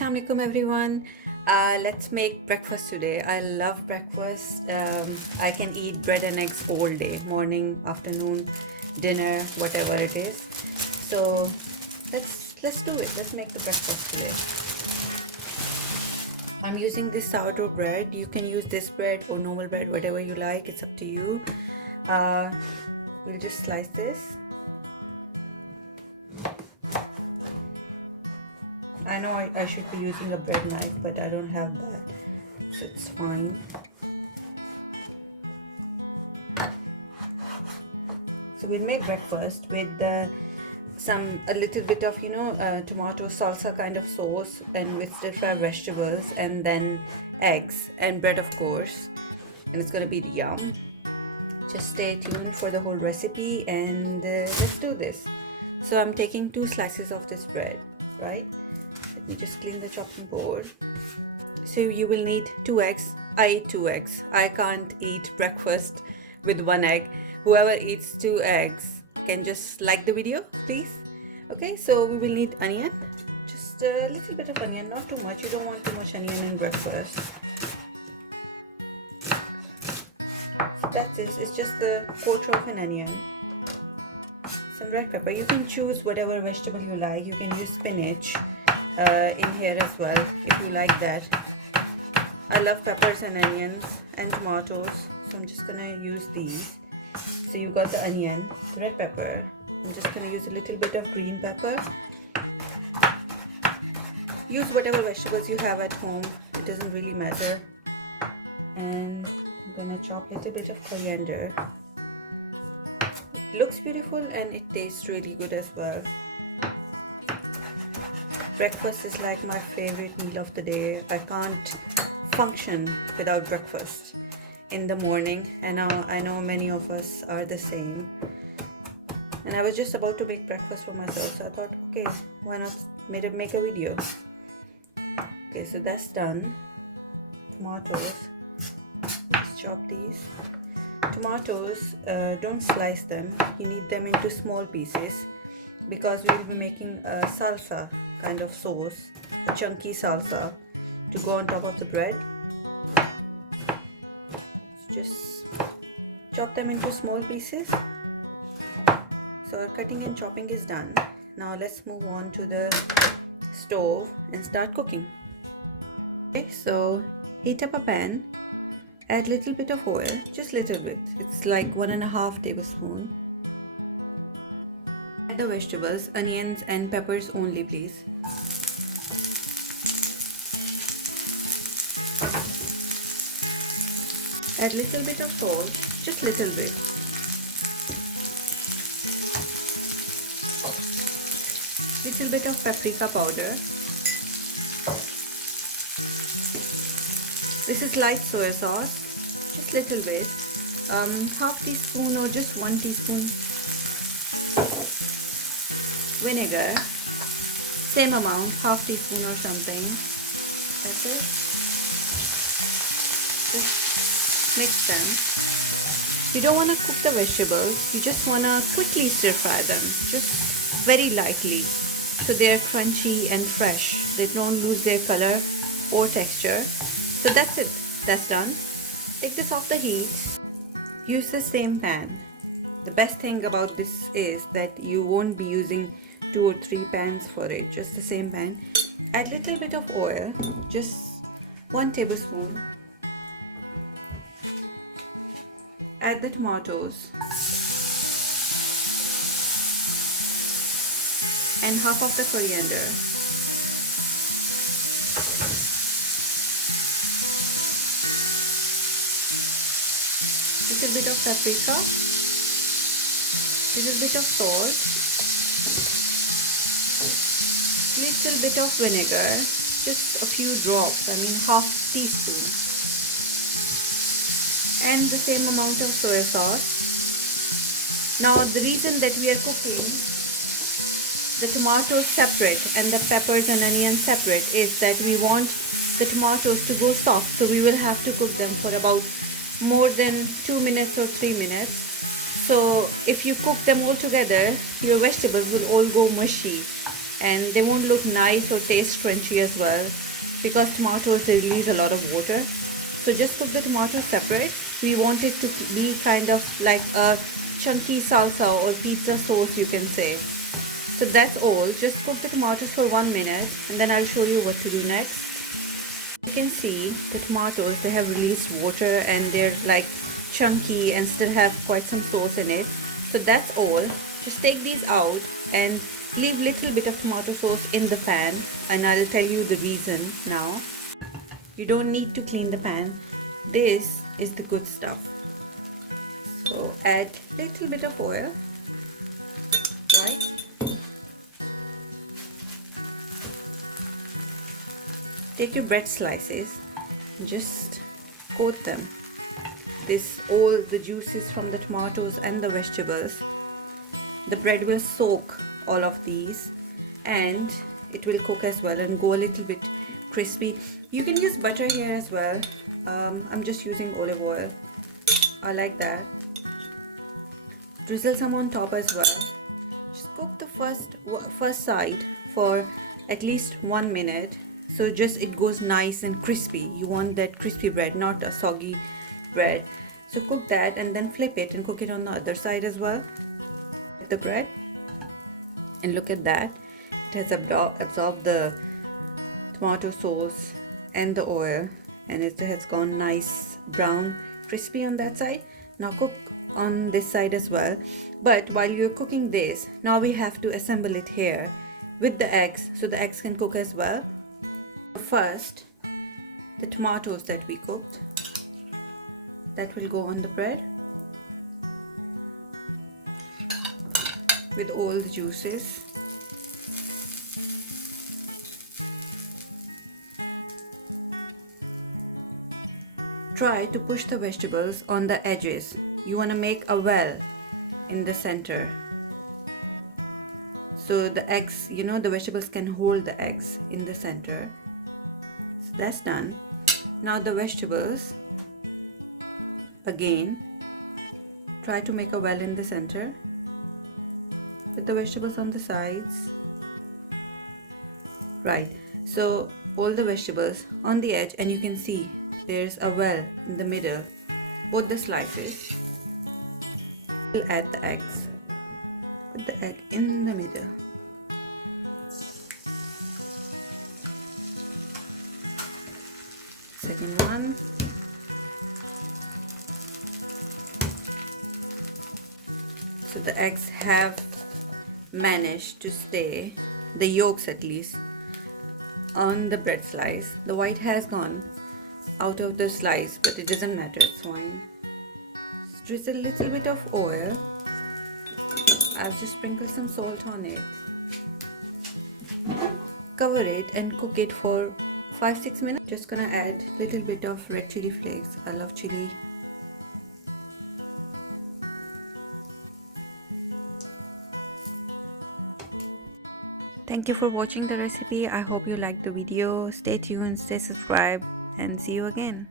Assalamu alaikum everyone. Let's make breakfast today. I love breakfast. I can eat bread and eggs all day, morning, afternoon, dinner, whatever it is. So let's do it. Let's make the breakfast today. I'm using this sourdough bread. You can use this bread or normal bread, whatever you like. It's up to you. We'll just slice this. I know I should be using a bread knife, but I don't have that, so it's fine. So we'll make breakfast with a little bit of tomato salsa kind of sauce, and with stir-fry vegetables, and then eggs and bread, of course, and it's gonna be yum. Just stay tuned for the whole recipe, and let's do this. So I'm taking 2 slices of this bread, right? Let me just clean the chopping board. So you will need 2 eggs. I eat 2 eggs. I can't eat breakfast with 1 egg. Whoever eats 2 eggs can just like the video, please. Okay, so we will need onion. Just a little bit of onion, not too much. You don't want too much onion in breakfast. So that's it. It's just the quarter of an onion. Some red pepper. You can choose whatever vegetable you like. You can use spinach in here as well if you like that. I love peppers and onions and tomatoes, so I'm just gonna use these. So you got the onion, the red pepper. I'm just gonna use a little bit of green pepper. Use whatever vegetables you have at home, it doesn't really matter. And I'm gonna chop a little bit of coriander. It looks beautiful and it tastes really good as well. Breakfast is like my favorite meal of the day. I can't function without breakfast in the morning, and I know many of us are the same. And I was just about to make breakfast for myself, so I thought, okay, why not make a video. Okay, so that's done. Tomatoes, let's chop these. Tomatoes, don't slice them. You need them into small pieces because we will be making a salsa kind of sauce, a chunky salsa to go on top of the bread. Just chop them into small pieces. So our cutting and chopping is done. Now let's move on to the stove and start cooking. Okay, so heat up a pan, add little bit of oil, just little bit. It's like 1.5 tablespoons. Add the vegetables, onions and peppers only, please. Add little bit of salt, just little bit. Little bit of paprika powder. This is light soy sauce, just little bit. Half teaspoon or just 1 teaspoon. Vinegar, same amount, half teaspoon or something. That's it. Just mix them. You don't want to cook the vegetables, you just want to quickly stir fry them, just very lightly, so they are crunchy and fresh. They don't lose their color or texture. So that's it, that's done. Take this off the heat. Use the same pan. The best thing about this is that you won't be using 2 or 3 pans for it, just the same pan. Add little bit of oil, just 1 tablespoon. Add the tomatoes and half of the coriander. Little bit of paprika, little bit of salt, little bit of vinegar, just a few drops, I mean half teaspoon. And the same amount of soy sauce. Now the reason that we are cooking the tomatoes separate and the peppers and onions separate is that we want the tomatoes to go soft, so we will have to cook them for about more than 2 minutes or 3 minutes. So if you cook them all together, your vegetables will all go mushy. and they won't look nice or taste crunchy as well, because tomatoes, they release a lot of water. So just cook the tomatoes separate. We want it to be kind of like a chunky salsa or pizza sauce, you can say. So that's all. Just cook the tomatoes for 1 minute and then I'll show you what to do next. You can see the tomatoes, they have released water and they're like chunky and still have quite some sauce in it. So that's all. Just take these out and leave little bit of tomato sauce in the pan, and I'll tell you the reason now. You don't need to clean the pan. This is the good stuff. So add little bit of oil, right? Take your bread slices and just coat them. This, all the juices from the tomatoes and the vegetables, the bread will soak all of these and it will cook as well and go a little bit crispy. You can use butter here as well. I'm just using olive oil. I like that. Drizzle some on top as well. Just cook the first side for at least 1 minute. So just it goes nice and crispy. You want that crispy bread, not a soggy bread. So cook that and then flip it and cook it on the other side as well. The bread, and look at that. It has absorbed the tomato sauce and the oil, and it has gone nice brown crispy on that side. Now cook on this side as well. But while you're cooking this, now we have to assemble it here with the eggs, so the eggs can cook as well. First, the tomatoes that we cooked, that will go on the bread with all the juices. Try to push the vegetables on the edges. You want to make a well in the center, so the eggs, the vegetables can hold the eggs in the center. So that's done. Now the vegetables, again, try to make a well in the center with the vegetables on the sides. Right, so all the vegetables on the edge, and you can see there's a well in the middle, both the slices. We'll add the eggs. Put the egg in the middle. Second one. So the eggs have managed to stay, the yolks at least, on the bread slice. The white has gone out of the slice, but it doesn't matter, it's fine. Drizzle a little bit of oil. I've just sprinkled some salt on it. Cover it and cook it for 5-6 minutes. Just gonna add a little bit of red chili flakes. I love chili. Thank you for watching the recipe. I hope you liked the video. Stay tuned, stay subscribed, and see you again.